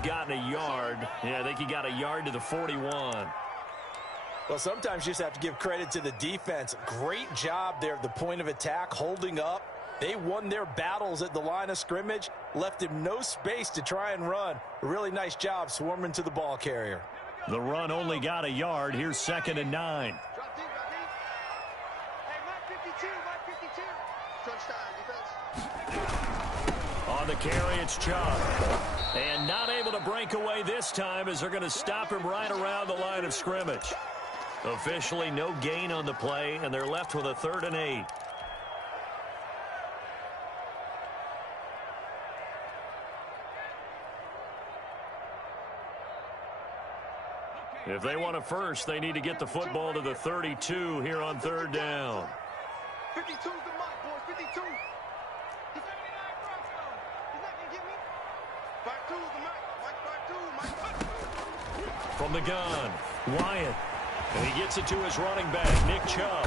have gotten a yard. Yeah, I think he got a yard to the 41. Well, sometimes you just have to give credit to the defense. Great job there at the point of attack, holding up. They won their battles at the line of scrimmage, left him no space to try and run. A really nice job swarming to the ball carrier. The run only got a yard. Here's 2nd and 9. On the carry, it's Chubb. And not able to break away this time as they're going to stop him right around the line of scrimmage. Officially no gain on the play, and they're left with a 3rd and 8. If they want a first, they need to get the football to the 32 here on 3rd down. 52's the mark, boys. 52. He's 79 Bronco. He's not going to get me. 52's the mark. Mike 52. Mike. From the gun, Wyatt. And he gets it to his running back, Nick Chubb.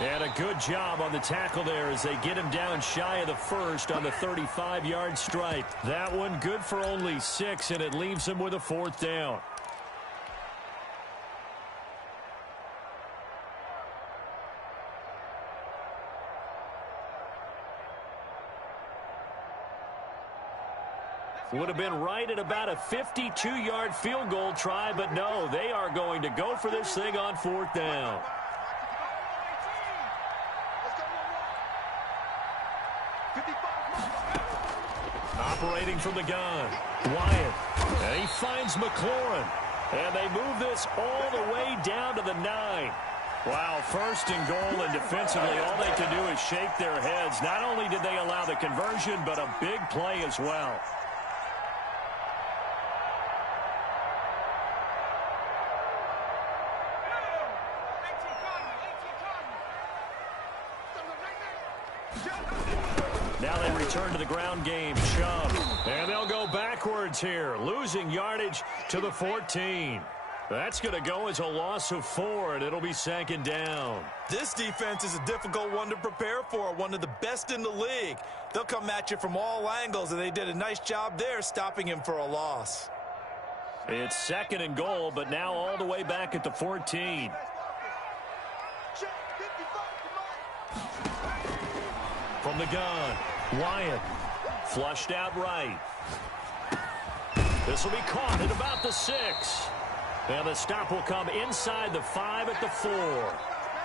And a good job on the tackle there as they get him down shy of the first on the 35-yard stripe. That one good for only 6, and it leaves him with a 4th down. Would have been right at about a 52-yard field goal try, but no, they are going to go for this thing on 4th down. Operating from the gun, Wyatt, and he finds McLaurin, and they move this all the way down to the 9. Wow, 1st and goal, and defensively all they can do is shake their heads. Not only did they allow the conversion, but a big play as well. Now they return to the ground game. Chubb. And they'll go backwards here, losing yardage to the 14. That's going to go as a loss of 4, and it'll be 2nd down. This defense is a difficult one to prepare for, one of the best in the league. They'll come at you from all angles, and they did a nice job there stopping him for a loss. It's 2nd and goal, but now all the way back at the 14. From the gun, Wyatt, flushed out right. This will be caught at about the 6. And the stop will come inside the 5 at the 4.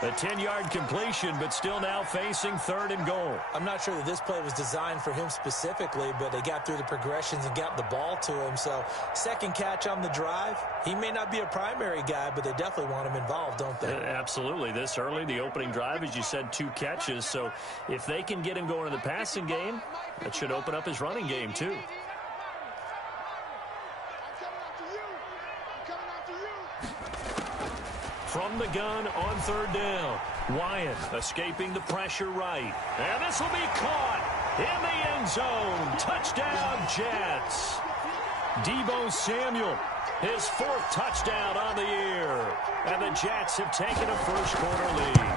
A 10-yard completion, but still now facing 3rd and goal. I'm not sure that this play was designed for him specifically, but they got through the progressions and got the ball to him. So 2nd catch on the drive. He may not be a primary guy, but they definitely want him involved, don't they? Absolutely. This early, the opening drive, as you said, 2 catches. So if they can get him going in the passing game, that should open up his running game too. From the gun on 3rd down, Wyatt escaping the pressure right. And this will be caught in the end zone. Touchdown, Jets. Deebo Samuel, his 4th touchdown on the year. And the Jets have taken a first-quarter lead.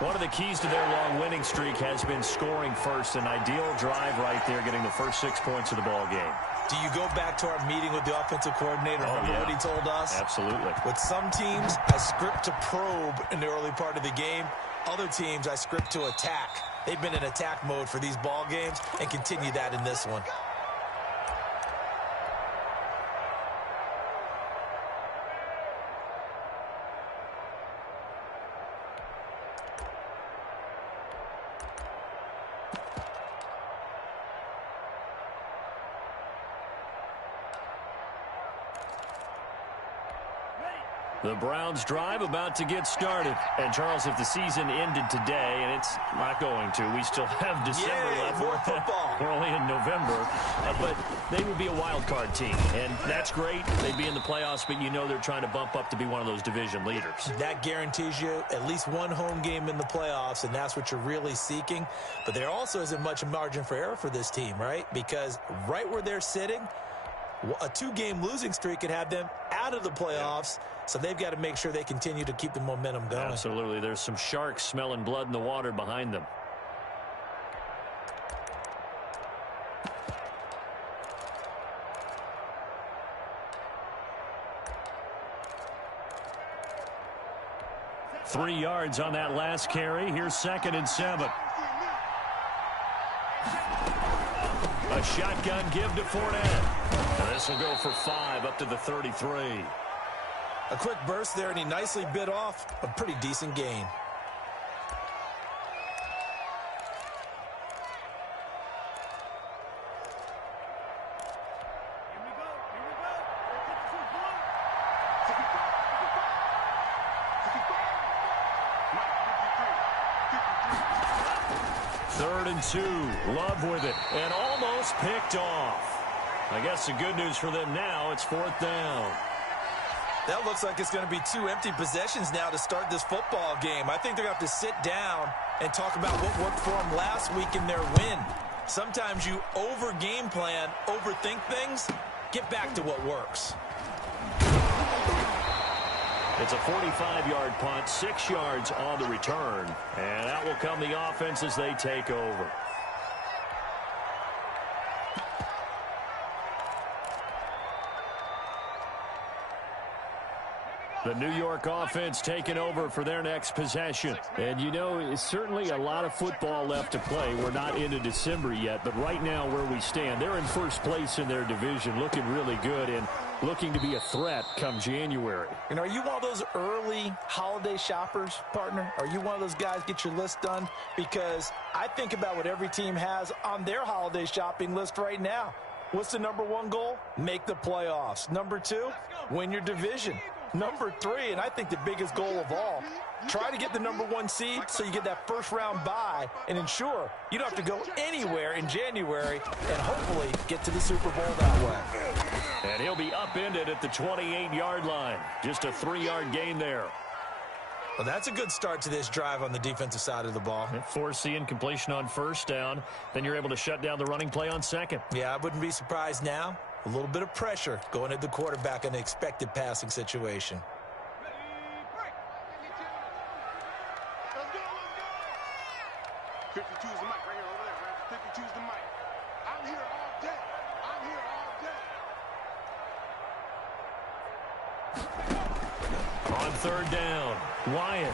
One of the keys to their long winning streak has been scoring first. An ideal drive right there, getting the first 6 points of the ball game. Do you go back to our meeting with the offensive coordinator? Remember what he told us? Absolutely. With some teams, I script to probe in the early part of the game. Other teams, I script to attack. They've been in attack mode for these ball games and continue that in this one. The Browns drive about to get started. And, Charles, if the season ended today, and it's not going to, we still have December left. More football. We're only in November. But they would be a wild card team. And that's great. They'd be in the playoffs, but you know they're trying to bump up to be one of those division leaders. That guarantees you at least one home game in the playoffs, and that's what you're really seeking. But there also isn't much margin for error for this team, right? Because right where they're sitting, a 2-game losing streak could have them out of the playoffs. So they've got to make sure they continue to keep the momentum going. Absolutely. There's some sharks smelling blood in the water behind them. 3 yards on that last carry. Here's 2nd and 7. A shotgun give to Fournette. And this will go for 5 up to the 33. A quick burst there, and he nicely bit off a pretty decent gain. Third and 2. Love with it. And almost picked off. I guess the good news for them now, it's 4th down. That looks like it's going to be 2 empty possessions now to start this football game. I think they're going to have to sit down and talk about what worked for them last week in their win. Sometimes you over-game plan, overthink things. Get back to what works. It's a 45-yard punt, 6 yards on the return. And out will come the offense as they take over. The New York offense taking over for their next possession. And, you know, it's certainly a lot of football left to play. We're not into December yet, but right now where we stand, they're in first place in their division, looking really good and looking to be a threat come January. And are you one of those early holiday shoppers, partner? Are you one of those guys get your list done? Because I think about what every team has on their holiday shopping list right now. What's the number 1 goal? Make the playoffs. Number 2, win your division. Number 3, and I think the biggest goal of all, try to get the number 1 seed so you get that first-round bye and ensure you don't have to go anywhere in January and hopefully get to the Super Bowl that way. And he'll be upended at the 28-yard line. Just a 3-yard gain there. Well, that's a good start to this drive on the defensive side of the ball. Force the incompletion on 1st down. Then you're able to shut down the running play on 2nd. Yeah, I wouldn't be surprised now. A little bit of pressure going at the quarterback in an expected passing situation. Let's go, let's go. 52 is the mic right here over there, man. 52 is the mic. I'm here all day. I'm here all day. On 3rd down, Wyatt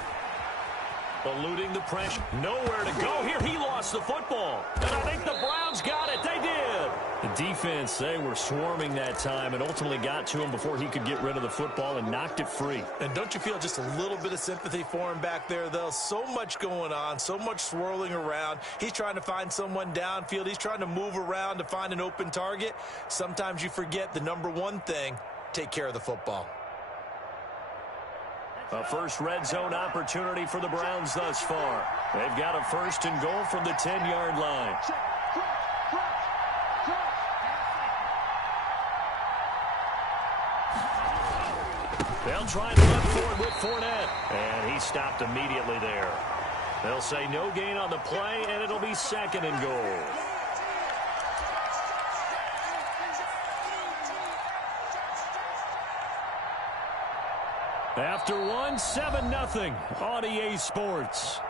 eluding the pressure. Nowhere to go here. He lost the football. And I think the Browns got it. They did. The defense, they were swarming that time and ultimately got to him before he could get rid of the football and knocked it free. And don't you feel just a little bit of sympathy for him back there, though? So much going on, so much swirling around. He's trying to find someone downfield. He's trying to move around to find an open target. Sometimes you forget the number 1 thing, take care of the football. A first red zone opportunity for the Browns thus far. They've got a 1st and goal from the 10-yard line. They'll try to run forward with Fournette. And he stopped immediately there. They'll say no gain on the play, and it'll be 2nd and goal. After 1, 7-0 on EA Sports.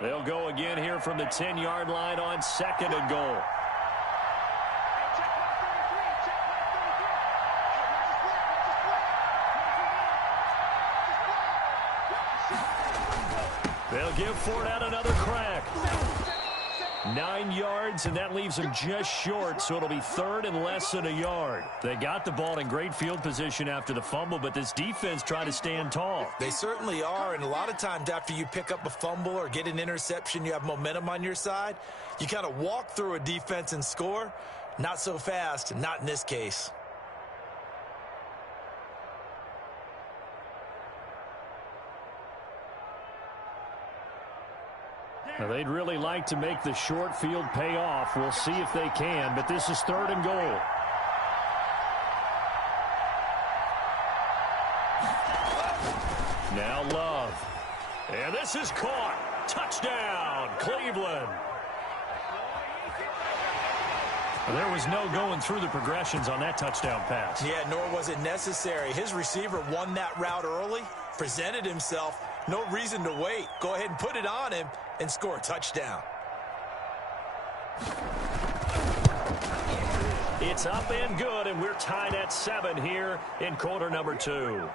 They'll go again here from the 10-yard line on 2nd and goal. They'll give Fournette another crack. 9 yards, and that leaves him just short, so it'll be 3rd and less than a yard. They got the ball in great field position after the fumble, but this defense tried to stand tall. They certainly are, and a lot of times after you pick up a fumble or get an interception, you have momentum on your side. You kind of walk through a defense and score. Not so fast, not in this case. Now, they'd really like to make the short field pay off. We'll see if they can, but this is 3rd and goal. Now Love. And this is caught. Touchdown, Cleveland. There was no going through the progressions on that touchdown pass. Yeah, nor was it necessary. His receiver won that route early, presented himself. No reason to wait. Go ahead and put it on him and score a touchdown. It's up and good, and we're tied at 7 here in quarter number 2.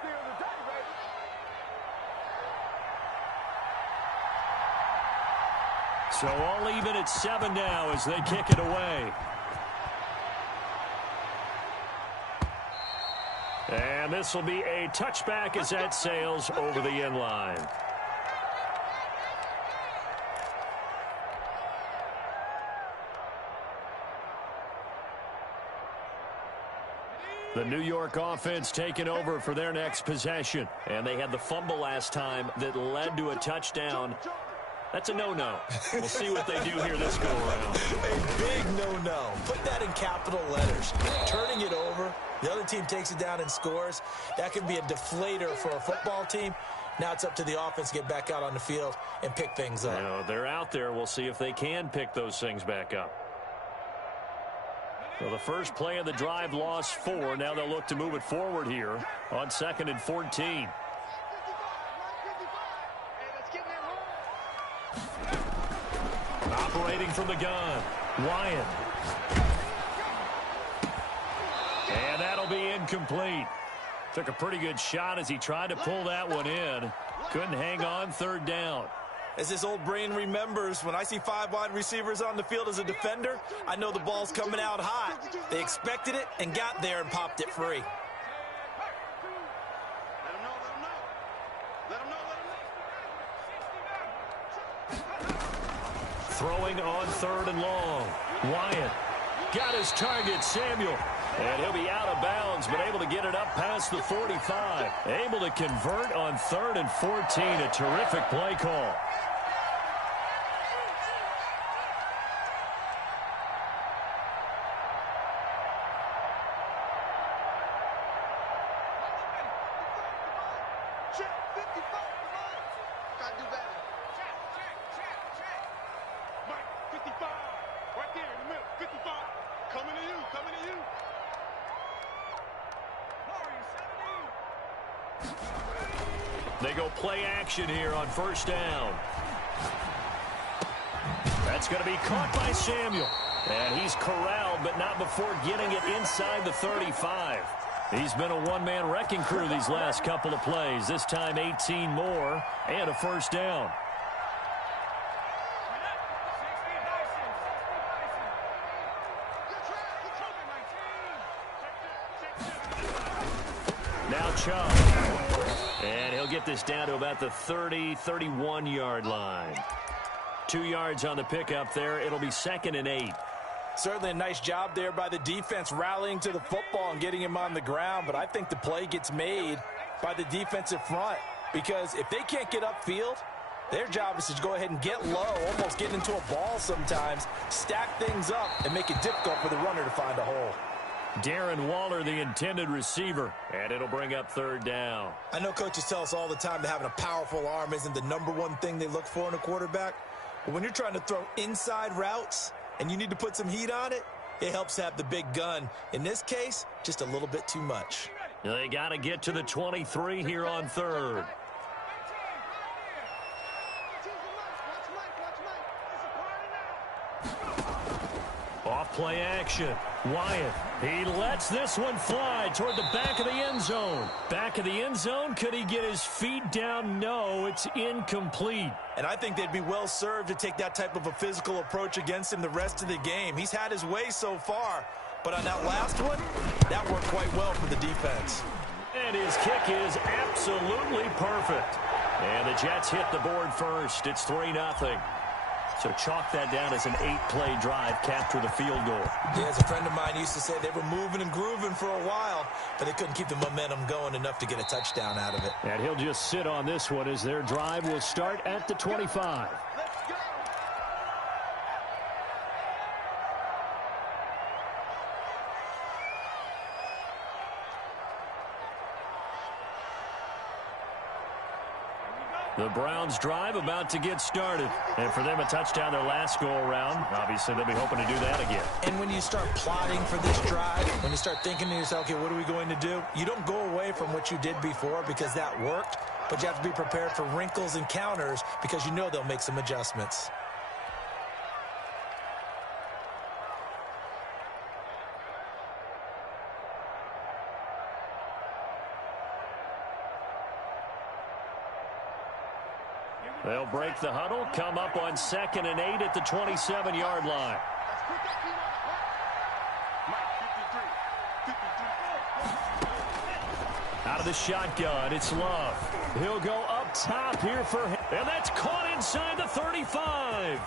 So all even at 7 now as they kick it away. And this will be a touchback as that sails over the end line. The New York offense taking over for their next possession. And they had the fumble last time that led to a touchdown. That's a no-no. We'll see what they do here this go-around. A big no-no. Put that in capital letters. Turning it over. The other team takes it down and scores. That can be a deflator for a football team. Now it's up to the offense to get back out on the field and pick things up. You know, they're out there. We'll see if they can pick those things back up. So the first play of the drive lost 4. Now they'll look to move it forward here on 2nd and 14. Operating from the gun, Wyatt. And that'll be incomplete. Took a pretty good shot as he tried to pull that one in. Couldn't hang on 3rd down. As this old brain remembers, when I see 5 wide receivers on the field as a defender, I know the ball's coming out hot. They expected it and got there and popped it free. Throwing on 3rd and long. Wyatt got his target, Samuel. And he'll be out of bounds, but able to get it up past the 45. Able to convert on 3rd and 14. A terrific play call. They go play action here on 1st down. That's going to be caught by Samuel. And he's corralled, but not before getting it inside the 35. He's been a one-man wrecking crew these last couple of plays. This time 18 more and a 1st down. Now Chubb. And he'll get this down to about the 30, 31-yard line. 2 yards on the pickup there. It'll be 2nd and 8. Certainly a nice job there by the defense rallying to the football and getting him on the ground. But I think the play gets made by the defensive front. Because if they can't get upfield, their job is to go ahead and get low, almost get into a ball sometimes, stack things up, and make it difficult for the runner to find a hole. Darren Waller, the intended receiver, and it'll bring up 3rd down. I know coaches tell us all the time that having a powerful arm isn't the #1 thing they look for in a quarterback. But when you're trying to throw inside routes and you need to put some heat on it, it helps have the big gun. In this case, just a little bit too much. They got to get to the 23 here on 3rd. Off play action. Wyatt, he lets this one fly toward the back of the end zone. Back of the end zone, could he get his feet down? No, it's incomplete. And I think they'd be well served to take that type of a physical approach against him the rest of the game. He's had his way so far, but on that last one, that worked quite well for the defense. And his kick is absolutely perfect. And the Jets hit the board first. It's 3-0. So chalk that down as an 8-play drive, capture the field goal. Yeah, as a friend of mine used to say, they were moving and grooving for a while, but they couldn't keep the momentum going enough to get a touchdown out of it. And he'll just sit on this one as their drive will start at the 25. The Browns drive about to get started. And for them, a touchdown their last go-around. Obviously, they'll be hoping to do that again. And when you start plotting for this drive, when you start thinking to yourself, okay, what are we going to do? You don't go away from what you did before because that worked, but you have to be prepared for wrinkles and counters because you know they'll make some adjustments. They'll break the huddle, come up on 2nd and 8 at the 27-yard line. Out of the shotgun, it's Love. He'll go up top here for him. And that's caught inside the 35.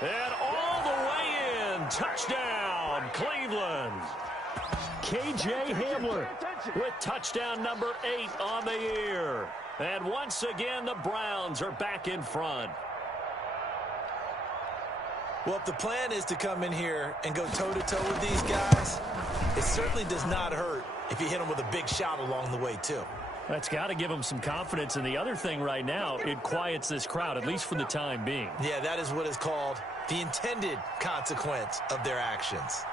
And all the way in. Touchdown, Cleveland. KJ Hamler with touchdown number 8 on the year. And once again, the Browns are back in front. Well, if the plan is to come in here and go toe-to-toe with these guys, it certainly does not hurt if you hit them with a big shot along the way, too. That's got to give them some confidence. And the other thing right now, it quiets this crowd, at least for the time being. Yeah, that is what is called the intended consequence of their actions.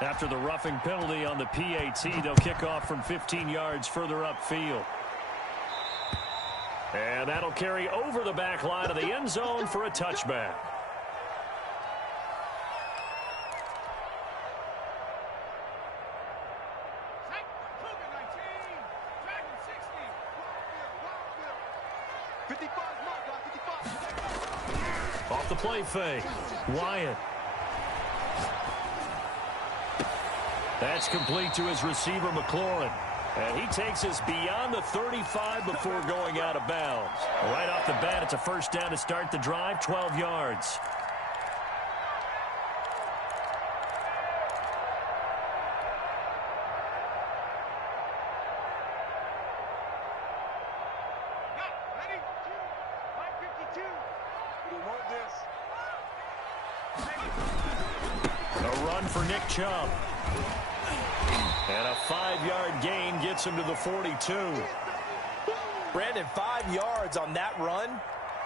After the roughing penalty on the PAT, they'll kick off from 15 yards further upfield. And that'll carry over the back line of the end zone for a touchback. Off the play fake. Wyatt. That's complete to his receiver, McLaurin. And he takes us beyond the 35 before going out of bounds. Right off the bat, it's a first down to start the drive, 12 yards. A run for Nick Chubb. And a 5-yard gain gets him to the 42. Brandon, 5 yards on that run.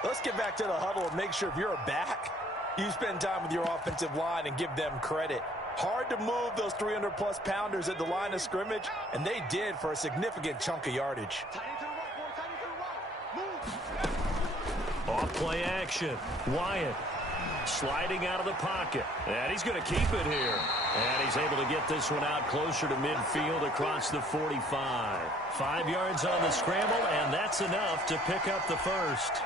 Let's get back to the huddle and make sure if you're a back, you spend time with your offensive line and give them credit. Hard to move those 300-plus pounders at the line of scrimmage, and they did for a significant chunk of yardage. Off play action. Wyatt sliding out of the pocket. And he's going to keep it here. And he's able to get this one out closer to midfield across the 45. 5 yards on the scramble, and that's enough to pick up the first.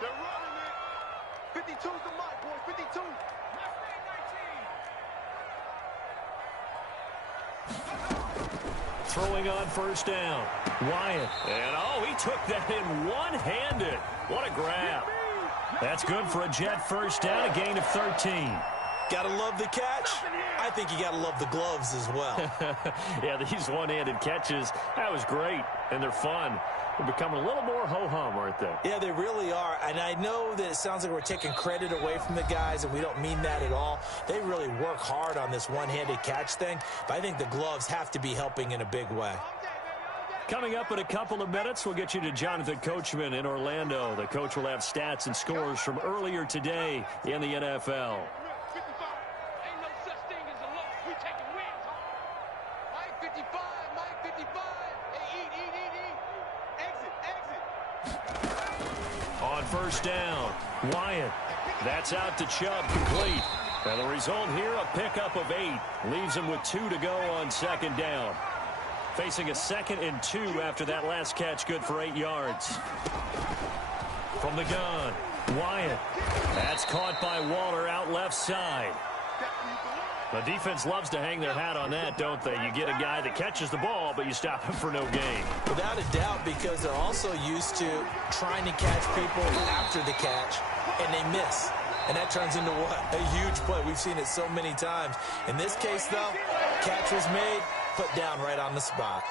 They're running it. 52's the mark, boys. 52. Throwing on first down. Wyatt. And, oh, he took that in one-handed. What a grab. That's good for a Jet first down, a gain of 13. Gotta love the catch. I think you gotta love the gloves as well. Yeah, these one-handed catches, that was great, and they're fun. They're becoming a little more ho-hum, aren't they? Yeah, they really are. And I know that it sounds like we're taking credit away from the guys, and we don't mean that at all. They really work hard on this one-handed catch thing, but I think the gloves have to be helping in a big way. Coming up in a couple of minutes, we'll get you to Jonathan Coachman in Orlando. The coach will have stats and scores from earlier today in the NFL. On first down, Wyatt. That's out to Chubb, complete. And the result here, a pickup of 8. Leaves him with 2 to go on second down. Facing a 2nd and 2 after that last catch, good for 8 yards. From the gun, Wyatt. That's caught by Waller out left side. The defense loves to hang their hat on that, don't they? You get a guy that catches the ball, but you stop him for no gain. Without a doubt, because they're also used to trying to catch people after the catch, and they miss. And that turns into what? A huge play. We've seen it so many times. In this case, though, catch was made, put down right on the spot.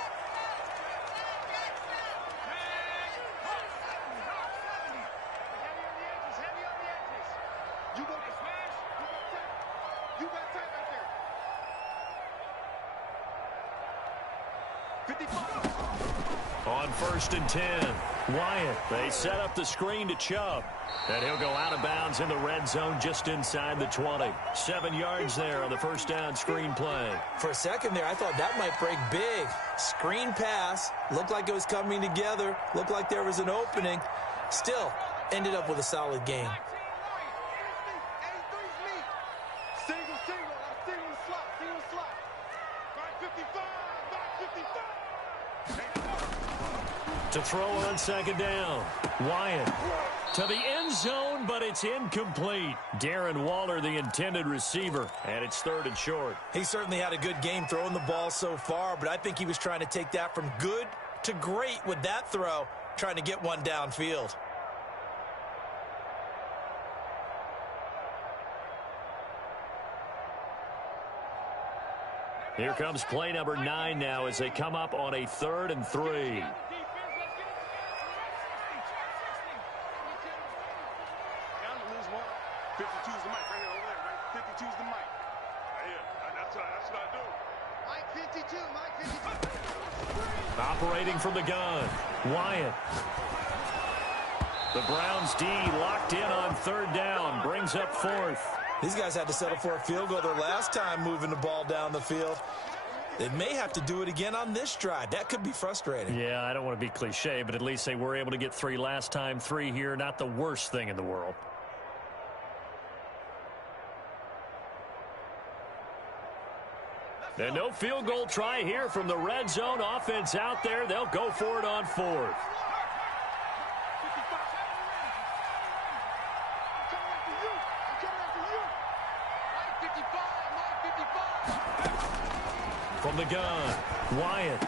On 1st and 10, Wyatt. They set up the screen to Chubb. And he'll go out of bounds in the red zone just inside the 20. 7 yards there on the first down screen play. For a second there, I thought that might break big. Screen pass. Looked like it was coming together. Looked like there was an opening. Still, ended up with a solid game. To throw on 2nd down, Wyatt to the end zone, but it's incomplete. Darren Waller, the intended receiver, and it's 3rd and short. He certainly had a good game throwing the ball so far, but I think he was trying to take that from good to great with that throw, trying to get one downfield. Here comes play number 9 now as they come up on a 3rd and 3. Operating from the gun, Wyatt. The Browns D locked in on 3rd down, brings up 4th. These guys had to settle for a field goal their last time moving the ball down the field. They may have to do it again on this drive. That could be frustrating. Yeah, I don't want to be cliche, but at least they were able to get 3 last time. 3 here, not the worst thing in the world. And no field goal try here from the red zone. Offense out there. They'll go for it on 4th. From the gun, Wyatt.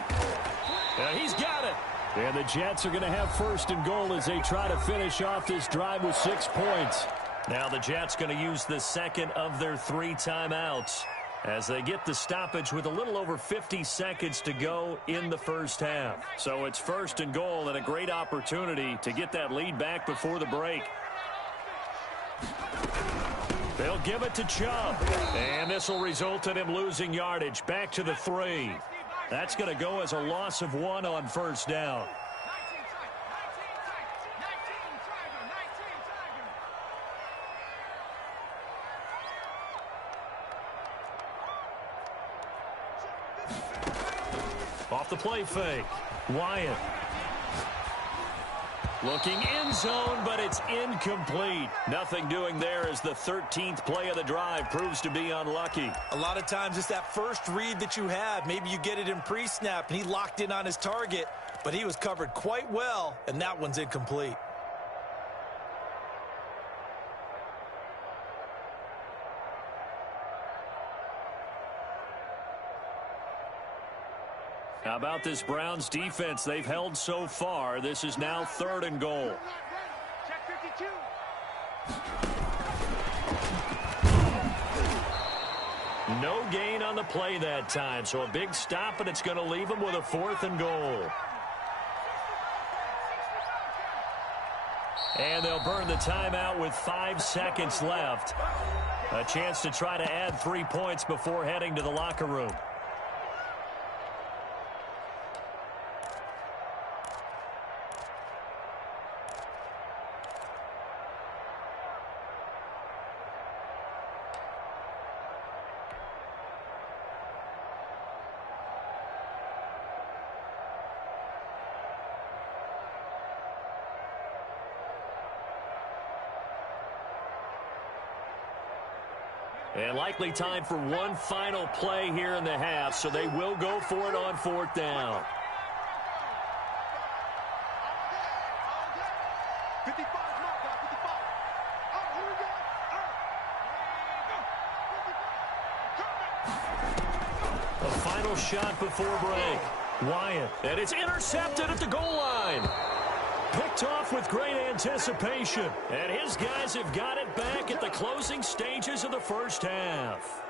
He's got it. And the Jets are going to have 1st and goal as they try to finish off this drive with 6 points. Now the Jets going to use the 2nd of their 3 timeouts as they get the stoppage with a little over 50 seconds to go in the first half. So it's 1st and goal and a great opportunity to get that lead back before the break. They'll give it to Chubb. And this will result in him losing yardage back to the 3. That's going to go as a loss of 1 on 1st down. Off the play fake, Wyatt. Looking end zone, but it's incomplete. Nothing doing there as the 13th play of the drive proves to be unlucky. A lot of times it's that first read that you have. Maybe you get it in pre-snap, and he locked in on his target, but he was covered quite well, and that one's incomplete. How about this Browns defense they've held so far? This is now 3rd and goal. Check 52. No gain on the play that time, so a big stop, and it's going to leave them with a 4th and goal. And they'll burn the timeout with 5 seconds left. A chance to try to add 3 points before heading to the locker room. And likely time for one final play here in the half, so they will go for it on 4th down. 55, mark, 55. Oh, here we go. A final shot before break. Wyatt, and it's intercepted at the goal line. Picked off with great anticipation. And his guys have got it back at the closing stages of the first half.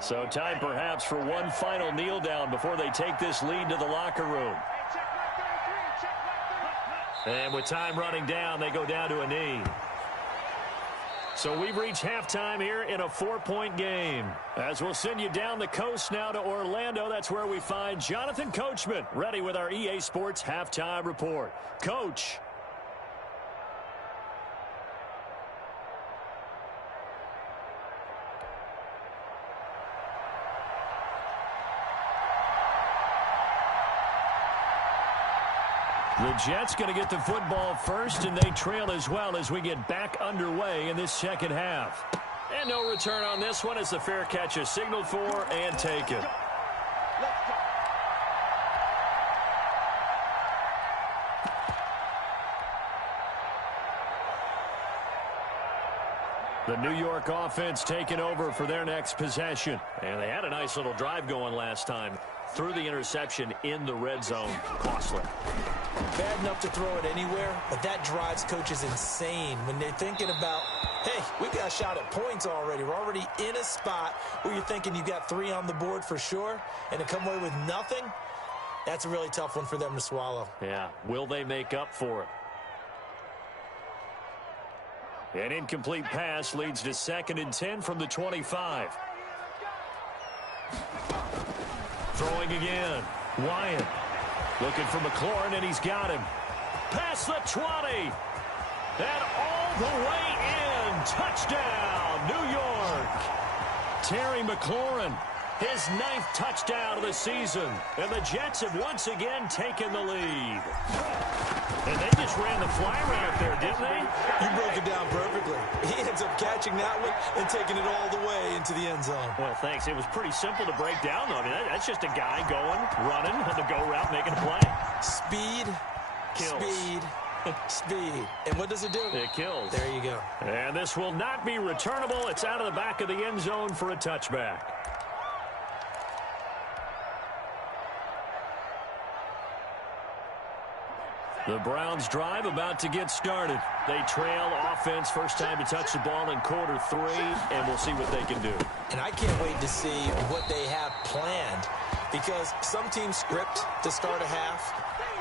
So time perhaps for one final kneel down before they take this lead to the locker room. And with time running down, they go down to a knee. So we've reached halftime here in a 4-point game. As we'll send you down the coast now to Orlando, that's where we find Jonathan Coachman, ready with our EA Sports Halftime Report. Coach. The Jets going to get the football first, and they trail as well as we get back underway in this second half. And no return on this one as the fair catch is signaled for and taken. The New York offense taking over for their next possession. And they had a nice little drive going last time. Threw the interception in the red zone. Costly. Bad enough to throw it anywhere, but that drives coaches insane when they're thinking about, hey, we got a shot at points already. We're already in a spot where you're thinking you got 3 on the board for sure, and to come away with nothing, that's a really tough one for them to swallow. Yeah, will they make up for it? An incomplete pass leads to 2nd and 10 from the 25. Throwing again. Wyatt looking for McLaurin, and he's got him. Past the 20. And all the way in. Touchdown, New York. Terry McLaurin, his 9th touchdown of the season. And the Jets have once again taken the lead. And they just ran the fly route there, didn't they? You broke it down perfectly. He ends up catching that one and taking it all the way into the end zone. Well, thanks. It was pretty simple to break down, though. I mean, that's just a guy going, running, on the go route, making a play. Speed, kills. Speed, speed. And what does it do? It kills. There you go. And this will not be returnable. It's out of the back of the end zone for a touchback. The Browns drive about to get started. They trail offense, first time to touch the ball in quarter 3, and we'll see what they can do. And I can't wait to see what they have planned, because some teams script to start a half.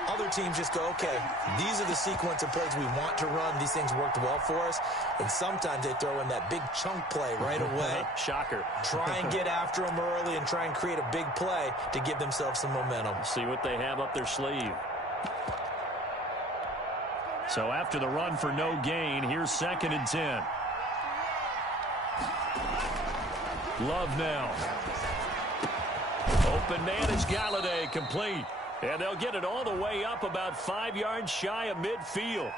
Other teams just go, okay, these are the sequence of plays we want to run. These things worked well for us. And sometimes they throw in that big chunk play right away. Shocker. Try and get after them early and try and create a big play to give themselves some momentum. See what they have up their sleeve. So after the run for no gain, here's 2nd and 10. Love now. Open man is Galladay, complete. And they'll get it all the way up about 5 yards shy of midfield.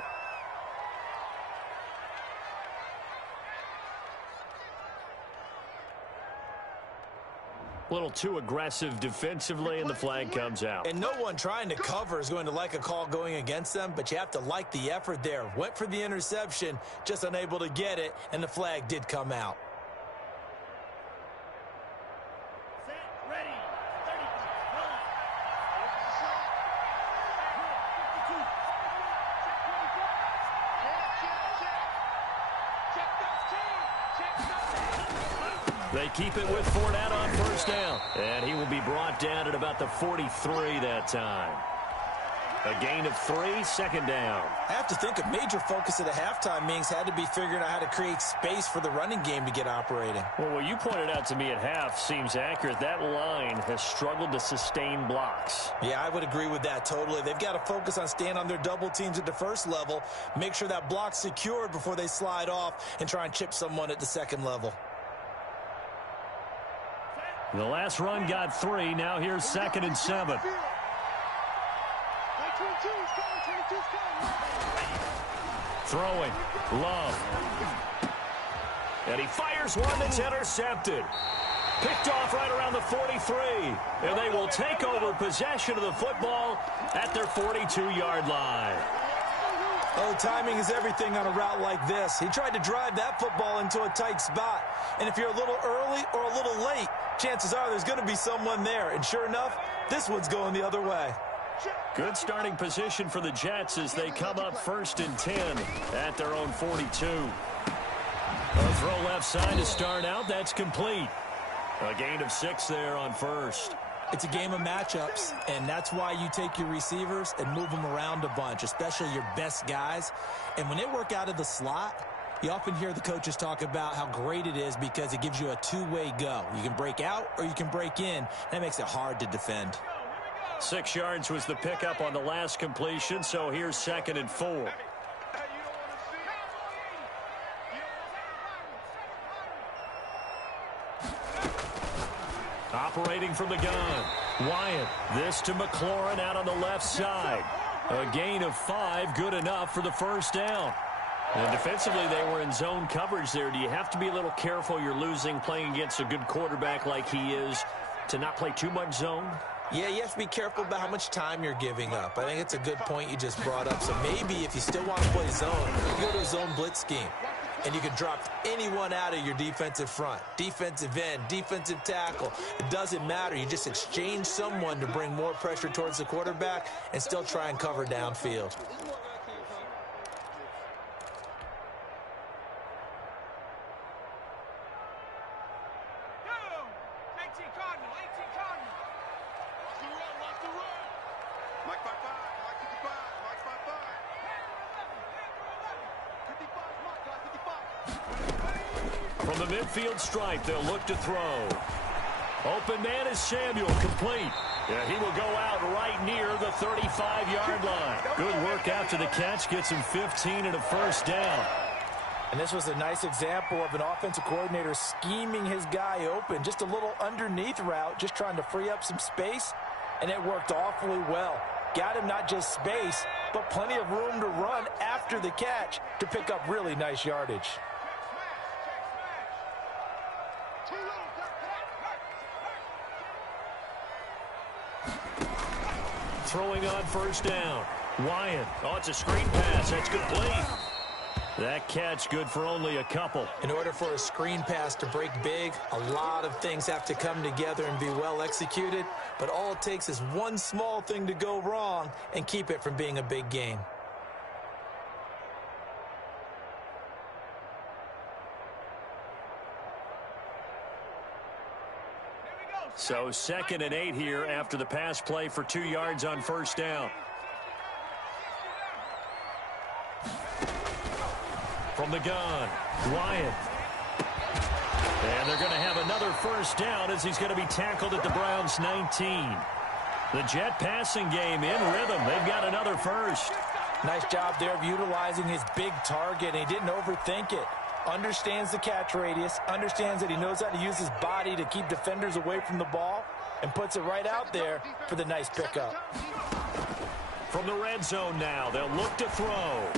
A little too aggressive defensively, and the flag comes out. And no one trying to cover is going to like a call going against them, but you have to like the effort there. Went for the interception, just unable to get it, and the flag did come out. They keep it with Fournette on first down. And he will be brought down at about the 43 that time. A gain of 3, 2nd down. I have to think a major focus of the halftime meetings had to be figuring out how to create space for the running game to get operating. Well, what you pointed out to me at half seems accurate. That line has struggled to sustain blocks. Yeah, I would agree with that totally. They've got to focus on staying on their double teams at the first level, make sure that block's secured before they slide off and try and chip someone at the second level. The last run got 3. Now here's 2nd and 7. Throwing. Love. And he fires one that's intercepted. Picked off right around the 43. And they will take over possession of the football at their 42-yard line. Oh, timing is everything on a route like this. He tried to drive that football into a tight spot. And if you're a little early or a little late, chances are there's going to be someone there. And sure enough, this one's going the other way. Good starting position for the Jets as they come up 1st and 10 at their own 42. A throw left side to start out. That's complete. A gain of 6 there on first. It's a game of matchups, and that's why you take your receivers and move them around a bunch, especially your best guys. And when they work out of the slot, you often hear the coaches talk about how great it is because it gives you a two-way go. You can break out or you can break in. That makes it hard to defend. 6 yards was the pickup on the last completion, so here's 2nd and 4. Operating from the gun, Wyatt. This to McLaurin out on the left side. A gain of 5, good enough for the first down. And defensively, they were in zone coverage there. Do you have to be a little careful you're losing playing against a good quarterback like he is to not play too much zone? Yeah, you have to be careful about how much time you're giving up. I think it's a good point you just brought up. So maybe if you still want to play zone, you go to a zone blitz scheme. And you can drop anyone out of your defensive front. Defensive end, defensive tackle. It doesn't matter. You just exchange someone to bring more pressure towards the quarterback and still try and cover downfield. From the midfield stripe, they'll look to throw. Open man is Samuel, complete. Yeah, he will go out right near the 35-yard line. Good work after the catch, gets him 15 and a first down. And this was a nice example of an offensive coordinator scheming his guy open. Just a little underneath route, just trying to free up some space, and it worked awfully well. Got him not just space, but plenty of room to run after the catch to pick up really nice yardage. Throwing on first down. Wyatt. Oh, it's a screen pass. That's complete. That catch good for only a couple. In order for a screen pass to break big, a lot of things have to come together and be well executed. But all it takes is one small thing to go wrong and keep it from being a big game. So 2nd and 8 here after the pass play for 2 yards on first down. From the gun, Wyatt. And they're going to have another first down as he's going to be tackled at the Browns' 19. The Jet passing game in rhythm. They've got another first. Nice job there of utilizing his big target. He didn't overthink it. Understands the catch radius, understands that he knows how to use his body to keep defenders away from the ball, and puts it right out there for the nice pickup. From the red zone now, they'll look to throw.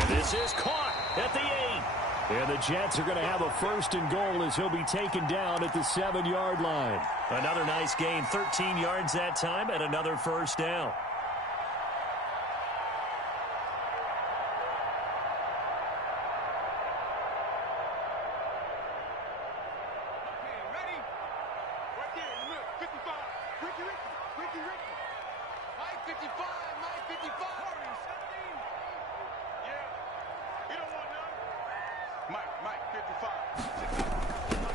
And this is caught at the 8. And the Jets are going to have a first and goal as he'll be taken down at the 7-yard line. Another nice gain, 13 yards that time, and another first down.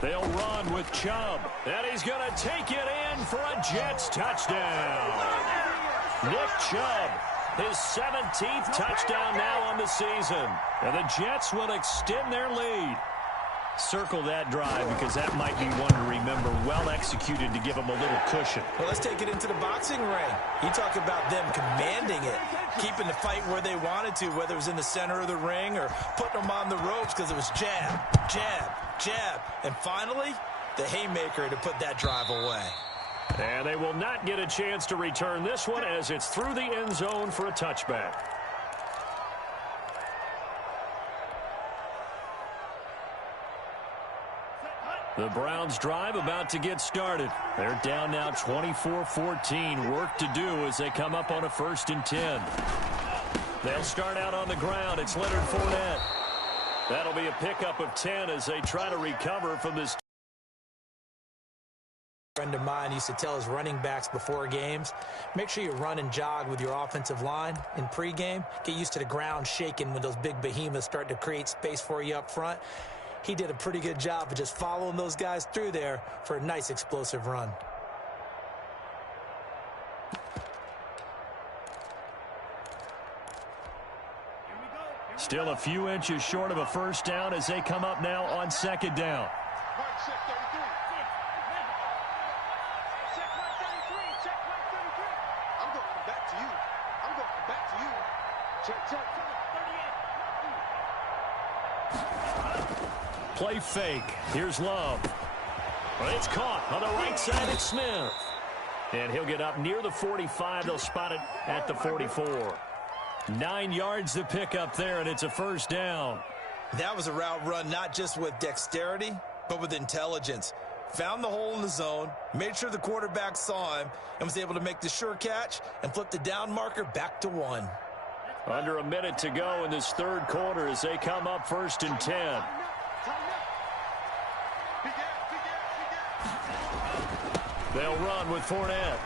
They'll run with Chubb, and he's going to take it in for a Jets touchdown. Nick Chubb, his 17th touchdown now on the season. And the Jets will extend their lead. Circle that drive because that might be one to remember. Well executed to give them a little cushion. Well, let's take it into the boxing ring. You talk about them commanding it, keeping the fight where they wanted to, whether it was in the center of the ring or putting them on the ropes because it was jab, jab, jab. And finally, the haymaker to put that drive away. And they will not get a chance to return this one as it's through the end zone for a touchback. The Browns drive about to get started. They're down now 24-14. Work to do as they come up on a 1st and 10. They'll start out on the ground. It's Leonard Fournette. That'll be a pickup of 10 as they try to recover from this. A friend of mine used to tell his running backs before games, make sure you run and jog with your offensive line in pregame. Get used to the ground shaking when those big behemoths start to create space for you up front. he did a pretty good job of just following those guys through there for a nice explosive run. Still a few inches short of a first down as they come up now on second down. Play fake. Here's Love. Well, it's caught on the right side. It's Smith. And he'll get up near the 45. They'll spot it at the 44. 9 yards to pick up there, and it's a first down. That was a route run not just with dexterity, but with intelligence. Found the hole in the zone, made sure the quarterback saw him, and was able to make the sure catch and flip the down marker back to 1. Under a minute to go in this third quarter as they come up 1st and 10. They'll run with Fournette.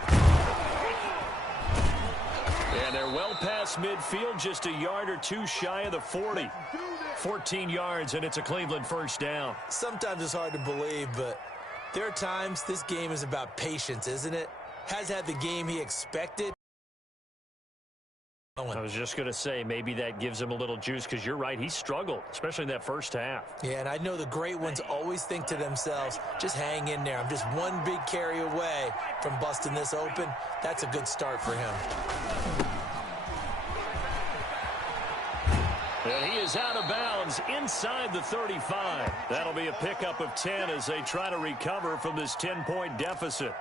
And they're well past midfield, just a yard or two shy of the 40. 14 yards, and it's a Cleveland first down. Sometimes it's hard to believe, but there are times this game is about patience, isn't it? Has had the game he expected. I was just going to say, maybe that gives him a little juice, because you're right, he struggled, especially in that first half. Yeah, and I know the great ones always think to themselves, just hang in there. I'm just one big carry away from busting this open. That's a good start for him. And he is out of bounds inside the 35. That'll be a pickup of 10 as they try to recover from this 10-point deficit.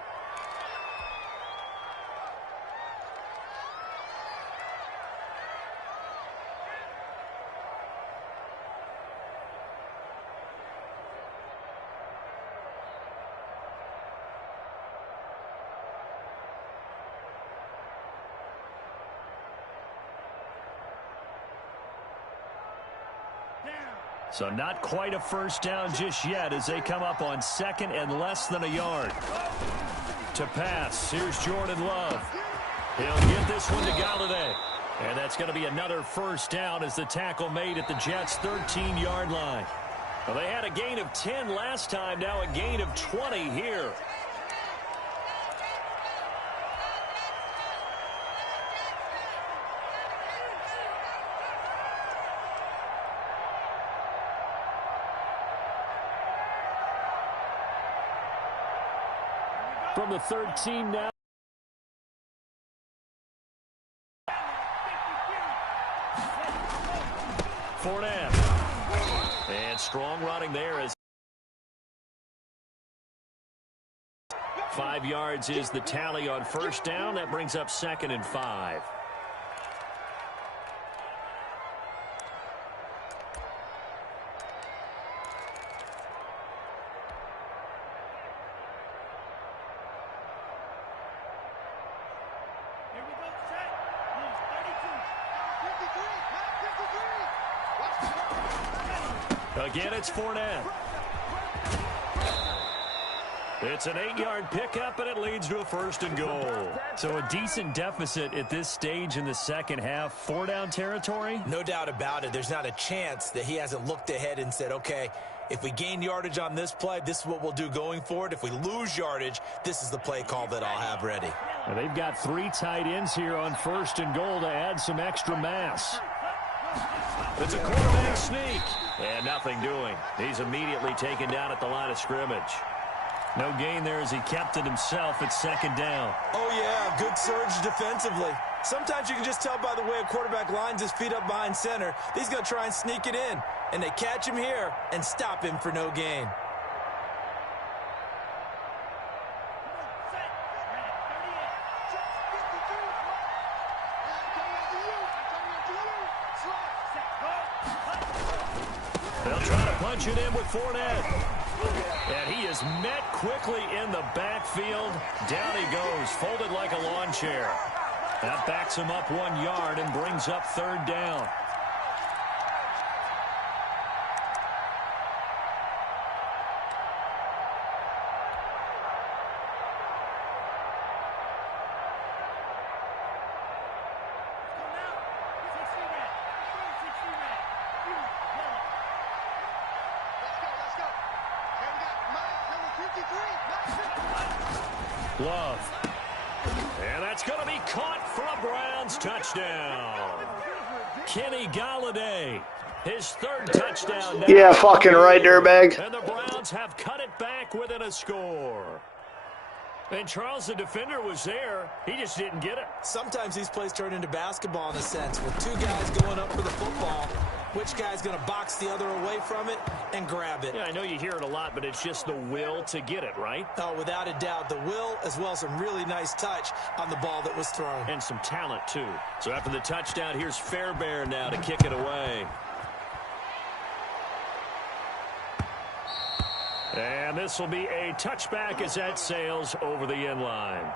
So not quite a first down just yet as they come up on second and less than a yard. To pass, here's Jordan Love. He'll get this one to Galladay. And that's going to be another first down as the tackle made at the Jets' 13-yard line. Well, they had a gain of 10 last time, now a gain of 20 here. From the 13 now. Fournette. And strong running there as 5 yards is the tally on first down. That brings up 2nd and 5. Again, it's Fournette. It's an 8-yard pickup, and it leads to a 1st and goal. So a decent deficit at this stage in the second half. 4-down territory? No doubt about it. There's not a chance that he hasn't looked ahead and said, okay, if we gain yardage on this play, this is what we'll do going forward. If we lose yardage, this is the play call that I'll have ready. Now they've got 3 tight ends here on 1st and goal to add some extra mass. It's a quarterback sneak. And nothing doing. He's immediately taken down at the line of scrimmage. No gain there as he kept it himself at 2nd down. Oh, yeah, good surge defensively. Sometimes you can just tell by the way a quarterback lines his feet up behind center. He's going to try and sneak it in. And they catch him here and stop him for no gain. They'll try to punch it in with Fournette. And he is met quickly in the backfield. Down he goes, folded like a lawn chair. That backs him up 1 yard and brings up 3rd down. Love. And that's going to be caught for a Browns touchdown. Kenny Golladay, his third touchdown. Yeah, fucking right, dirtbag. And the Browns have cut it back within a score. And Charles, the defender, was there. He just didn't get it. Sometimes these plays turn into basketball in a sense, with two guys going up for the football. Which guy's going to box the other away from it and grab it? Yeah, I know you hear it a lot, but it's just the will to get it, right? Oh, without a doubt. The will, as well as some really nice touch on the ball that was thrown. And some talent, too. So after the touchdown, here's Fairbairn now to kick it away. And this will be a touchback as that sails over the end line.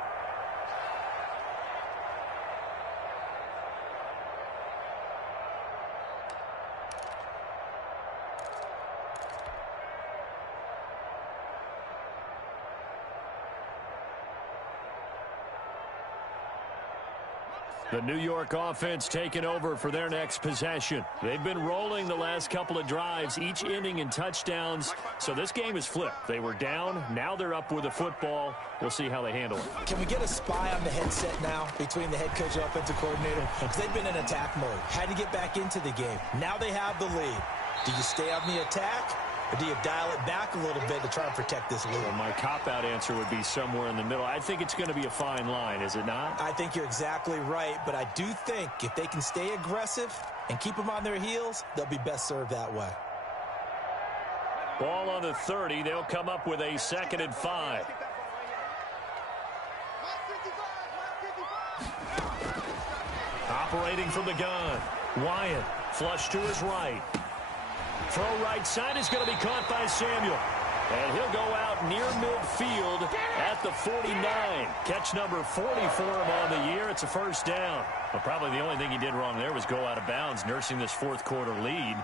The New York offense taking over for their next possession. They've been rolling the last couple of drives, each ending in touchdowns. So this game is flipped. They were down. Now they're up with the football. We'll see how they handle it. Can we get a spy on the headset now between the head coach and offensive coordinator? Because they've been in attack mode. Had to get back into the game. Now they have the lead. Do you stay on the attack? Or do you dial it back a little bit to try and protect this lead? Well, my cop-out answer would be somewhere in the middle. I think it's going to be a fine line, is it not? I think you're exactly right, but I do think if they can stay aggressive and keep them on their heels, they'll be best served that way. Ball on the 30. They'll come up with a 2nd and 5. Operating from the gun. Wyatt, flush to his right. Throw right side is going to be caught by Samuel. And he'll go out near midfield at the 49. Catch number 40 for him on the year. It's a first down. But probably the only thing he did wrong there was go out of bounds, nursing this fourth quarter lead.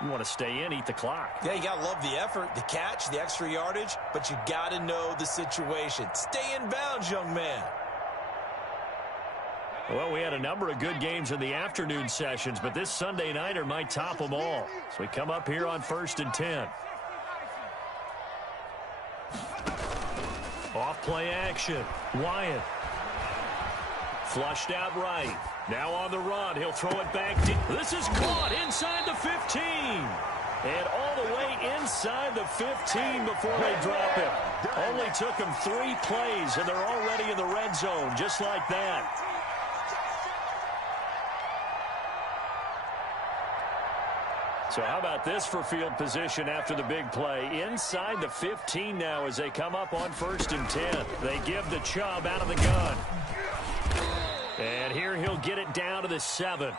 You want to stay in, eat the clock. Yeah, you got to love the effort, the catch, the extra yardage, but you got to know the situation. Stay in bounds, young man. Well, we had a number of good games in the afternoon sessions, but this Sunday nighter might top them all. So we come up here on 1st and 10. Off play action. Wyatt. Flushed out right. Now on the run. He'll throw it back deep. This is caught inside the 15. And all the way inside the 15 before they drop it. Only took them 3 plays, and they're already in the red zone, just like that. So how about this for field position after the big play? Inside the 15 now as they come up on 1st and 10. They give the Chubb out of the gun. And here he'll get it down to the 7.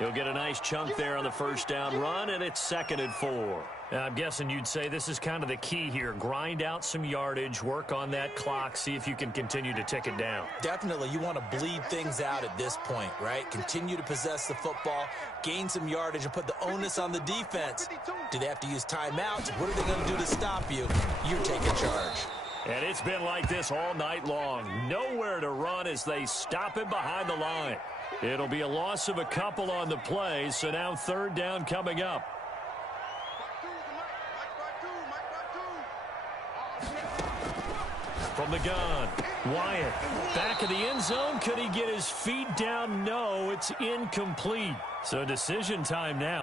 He'll get a nice chunk there on the first down run, and it's 2nd and 4. Now, I'm guessing you'd say this is kind of the key here. Grind out some yardage, work on that clock, see if you can continue to tick it down. Definitely. You want to bleed things out at this point, right? Continue to possess the football, gain some yardage, and put the onus on the defense. Do they have to use timeouts? What are they going to do to stop you? You're taking charge. And it's been like this all night long. Nowhere to run as they stop him behind the line. It'll be a loss of a couple on the play, so now 3rd down coming up. From the gun, Wyatt, back of the end zone. Could he get his feet down? No, it's incomplete. So decision time now.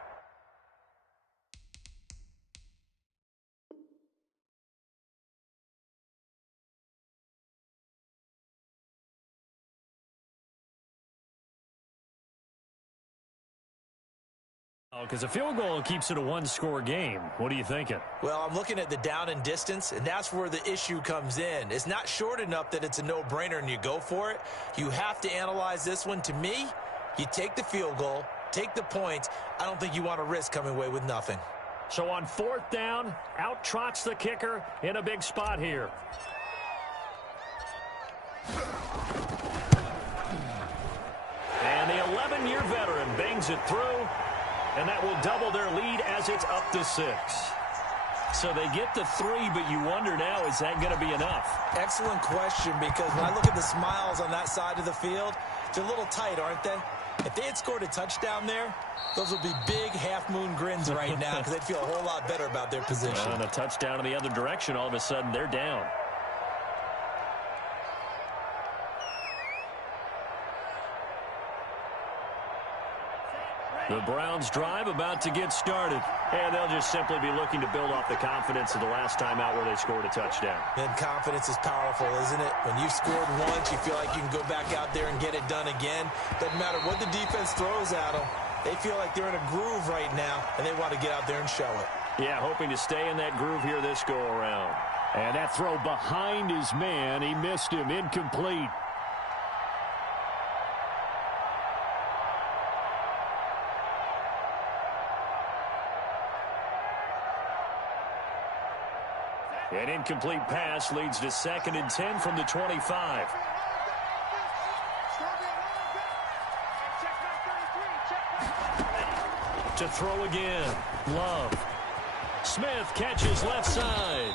Because a field goal keeps it a 1-score game. What are you thinking? Well, I'm looking at the down and distance, and that's where the issue comes in. It's not short enough that it's a no-brainer and you go for it. You have to analyze this one. To me, you take the field goal, take the points. I don't think you want to risk coming away with nothing. So on 4th down, out trots the kicker in a big spot here. And the 11-year veteran bangs it through. And that will double their lead as it's up to 6. So they get the 3, but you wonder now, is that going to be enough? Excellent question, because when I look at the smiles on that side of the field, they're a little tight, aren't they? If they had scored a touchdown there, those would be big half-moon grins right now because they'd feel a whole lot better about their position. And a touchdown in the other direction, all of a sudden they're down. The Browns drive about to get started. And they'll just simply be looking to build off the confidence of the last time out where they scored a touchdown. And confidence is powerful, isn't it? When you've scored once, you feel like you can go back out there and get it done again. Doesn't matter what the defense throws at them. They feel like they're in a groove right now, and they want to get out there and show it. Yeah, hoping to stay in that groove here this go-around. And that throw behind his man. He missed him. Incomplete. An incomplete pass leads to 2nd and 10 from the 25. To throw again. Love. Smith catches left side.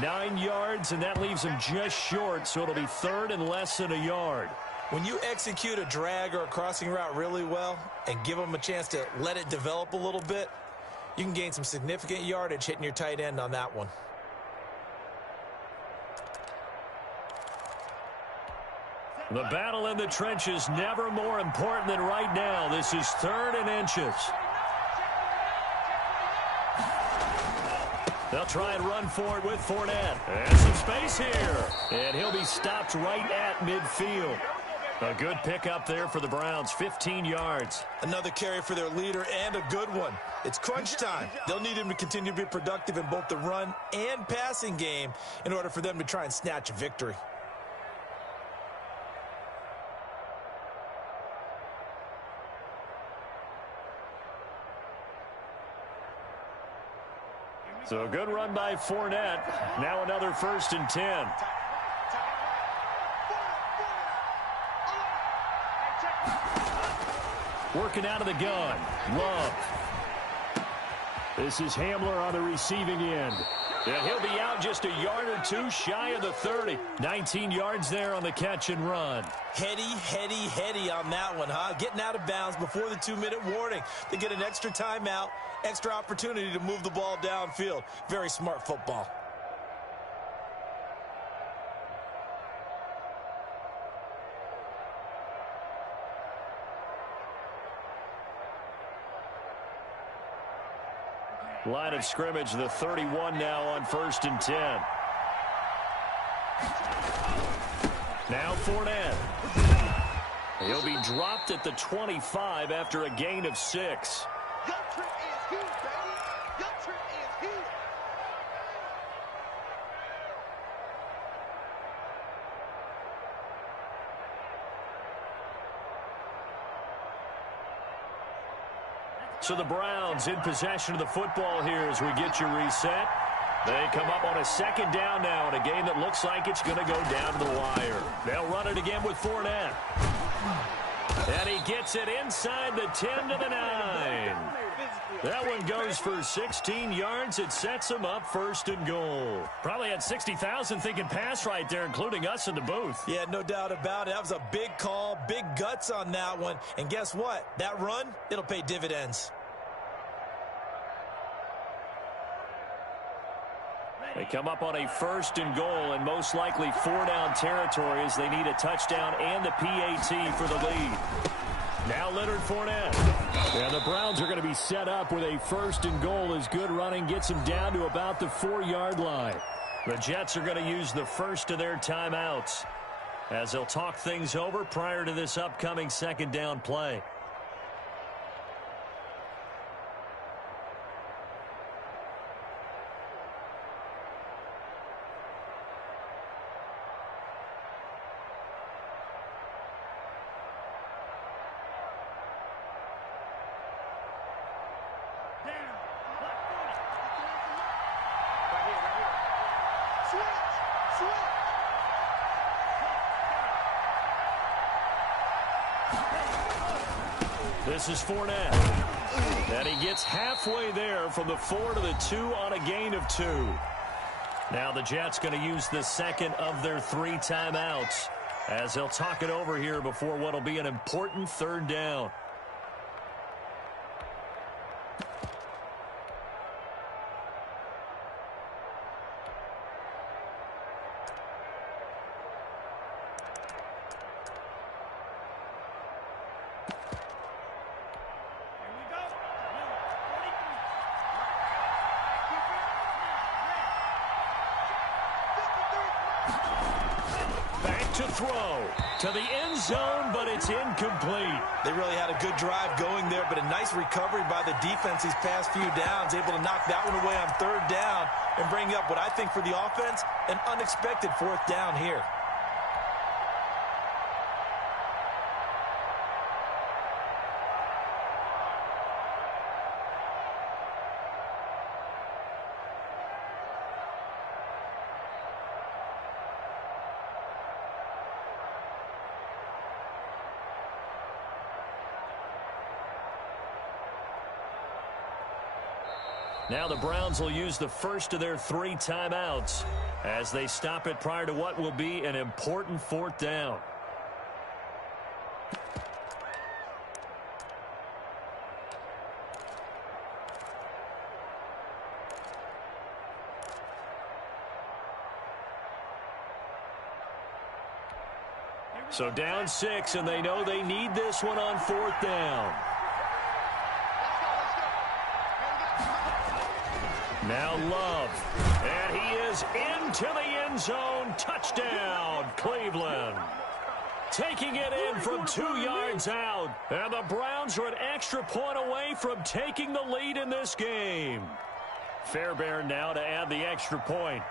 9 yards, and that leaves him just short, so it'll be 3rd and less than a yard. When you execute a drag or a crossing route really well and give them a chance to let it develop a little bit, you can gain some significant yardage hitting your tight end on that one. The battle in the trenches never more important than right now. This is 3rd and inches. They'll try and run for it with Fournette. And some space here. And he'll be stopped right at midfield. A good pickup there for the Browns, 15 yards. Another carry for their leader and a good one. It's crunch time. They'll need him to continue to be productive in both the run and passing game in order for them to try and snatch a victory. So a good run by Fournette. Now another 1st and 10. Working out of the gun. Love. This is Hamler on the receiving end. And he'll be out just a yard or two shy of the 30. 19 yards there on the catch and run. Heady on that one, huh? Getting out of bounds before the 2-minute warning. They get an extra timeout, extra opportunity to move the ball downfield. Very smart football. Line of scrimmage, the 31 now on 1st and 10. Now Fournette. He'll be dropped at the 25 after a gain of 6. Your trip is here, baby. Your trip is here. So the Browns in possession of the football here as we get you reset. They come up on a 2nd down now in a game that looks like it's going to go down to the wire. They'll run it again with Fournette. And he gets it inside the 10 to the 9. That one goes for 16 yards. It sets him up 1st and goal. Probably had 60,000 thinking pass right there, including us in the booth. Yeah, no doubt about it. That was a big call, big guts on that one. And guess what? That run, it'll pay dividends. They come up on a 1st and goal and most likely 4-down territory as they need a touchdown and the PAT for the lead. Now Leonard Fournette. And the Browns are going to be set up with a 1st and goal as good running gets them down to about the 4-yard line. The Jets are going to use the first of their timeouts as they'll talk things over prior to this upcoming 2nd down play. This is Fournette. And he gets halfway there from the 4 to the 2 on a gain of 2. Now the Jets going to use the 2nd of their 3 timeouts as they'll talk it over here before what will be an important third down. To throw to the end zone, but it's incomplete. They really had a good drive going there, but a nice recovery by the defense these past few downs, able to knock that one away on third down and bring up what I think for the offense, an unexpected fourth down here. Now the Browns will use the first of their 3 timeouts as they stop it prior to what will be an important fourth down. So down 6, and they know they need this one on fourth down. Now Love, and he is into the end zone. Touchdown, Cleveland. Taking it in from 2 yards out. And the Browns are an extra point away from taking the lead in this game. Fairbairn now to add the extra point.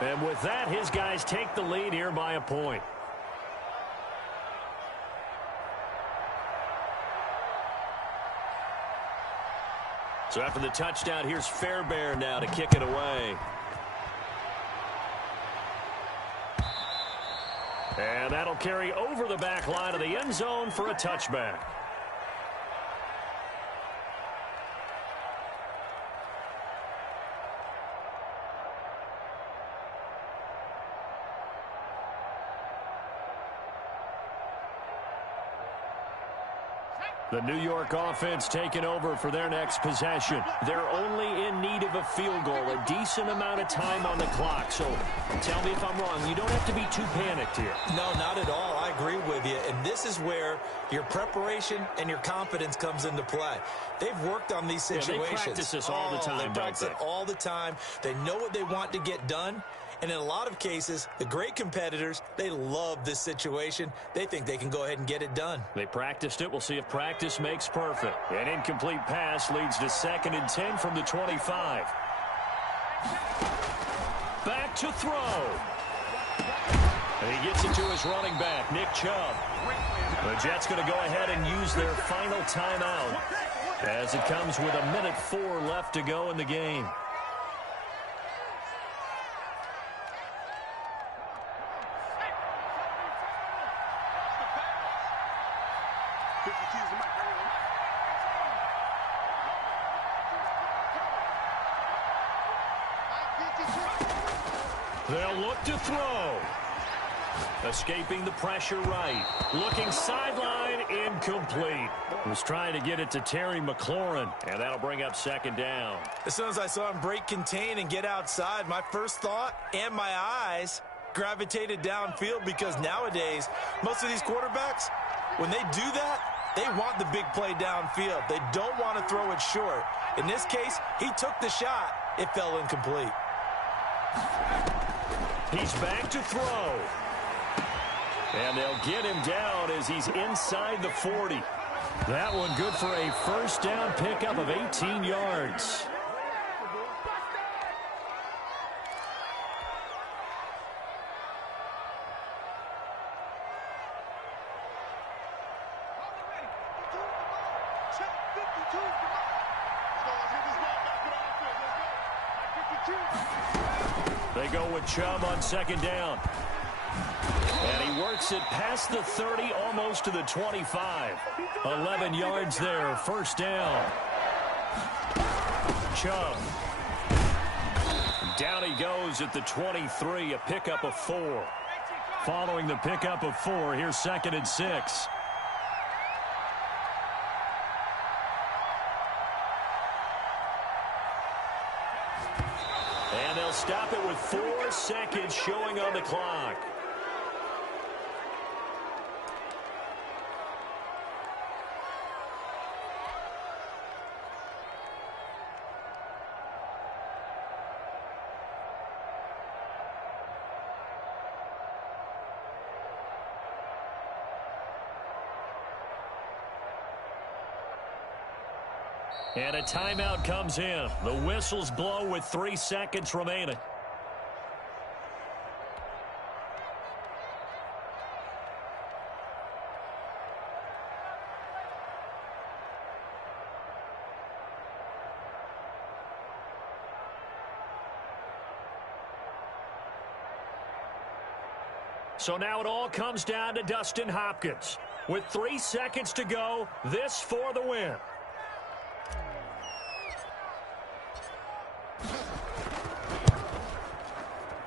And with that, his guys take the lead here by a point. So after the touchdown, here's Fairbairn now to kick it away. And that'll carry over the back line of the end zone for a touchback. The New York offense taking over for their next possession. They're only in need of a field goal, a decent amount of time on the clock. So tell me if I'm wrong. You don't have to be too panicked here. No, not at all. I agree with you. And this is where your preparation and your confidence comes into play. They've worked on these situations. They practice this all the time, They practice it all the time. They know what they want to get done. And in a lot of cases, the great competitors, they love this situation. They think they can go ahead and get it done. They practiced it. We'll see if practice makes perfect. An incomplete pass leads to 2nd and 10 from the 25. Back to throw. And he gets it to his running back, Nick Chubb. The Jets going to go ahead and use their final timeout as it comes with 1:04 left to go in the game. They'll look to throw. Escaping the pressure right. Looking sideline, incomplete. Was trying to get it to Terry McLaurin, and that'll bring up 2nd down. As soon as I saw him break contain and get outside, my first thought and my eyes gravitated downfield, because nowadays, most of these quarterbacks, when they do that, they want the big play downfield. They don't want to throw it short. In this case, he took the shot. It fell incomplete. He's back to throw. And they'll get him down as he's inside the 40. That one good for a first down pickup of 18 yards. They go with Chubb on 2nd down. And he works it past the 30, almost to the 25. 11 yards there, first down. Chubb. Down he goes at the 23, a pickup of 4. Following the pickup of 4, here's 2nd and 6. And they'll stop it with 4 seconds showing on the clock. And a timeout comes in. The whistles blow with 3 seconds remaining. So now it all comes down to Dustin Hopkins. With 3 seconds to go, this for the win.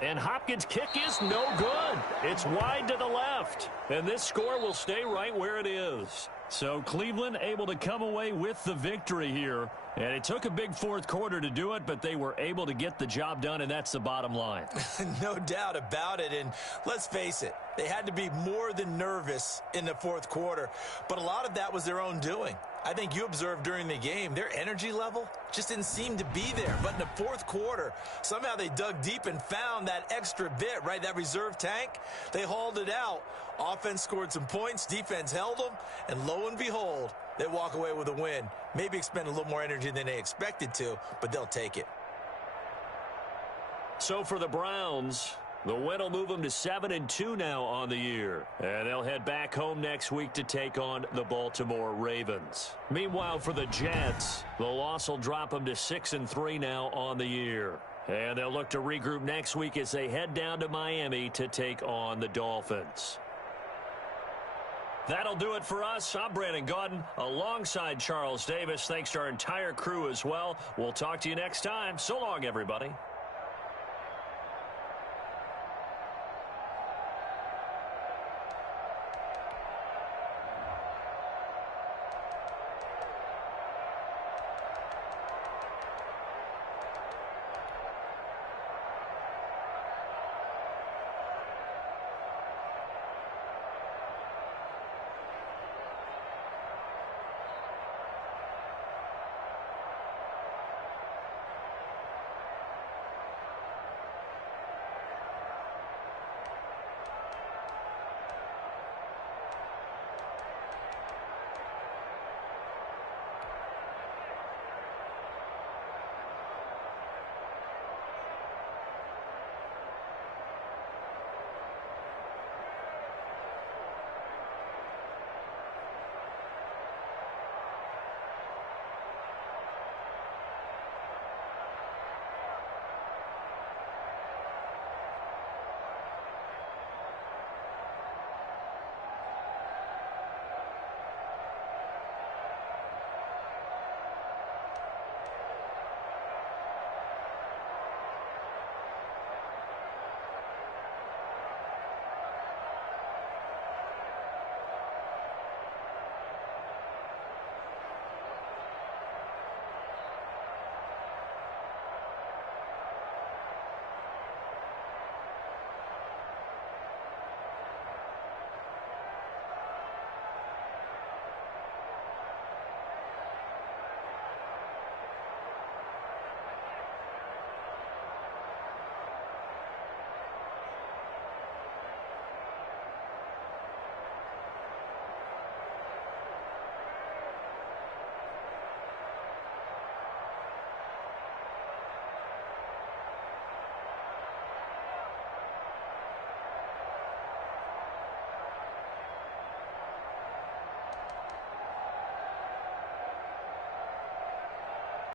And Hopkins' kick is no good. It's wide to the left. And this score will stay right where it is. So Cleveland able to come away with the victory here. And it took a big 4th quarter to do it, but they were able to get the job done, and that's the bottom line. No doubt about it. And let's face it, they had to be more than nervous in the 4th quarter. But a lot of that was their own doing. I think you observed during the game, their energy level just didn't seem to be there. But in the 4th quarter, somehow they dug deep and found that extra bit, right, that reserve tank. They hauled it out. Offense scored some points. Defense held them. And lo and behold, they walk away with a win. Maybe expend a little more energy than they expected to, but they'll take it. So for the Browns, the win will move them to 7-2 now on the year. And they'll head back home next week to take on the Baltimore Ravens. Meanwhile, for the Jets, the loss will drop them to 6-3 now on the year. And they'll look to regroup next week as they head down to Miami to take on the Dolphins. That'll do it for us. I'm Brandon Gaudin alongside Charles Davis. Thanks to our entire crew as well. We'll talk to you next time. So long, everybody.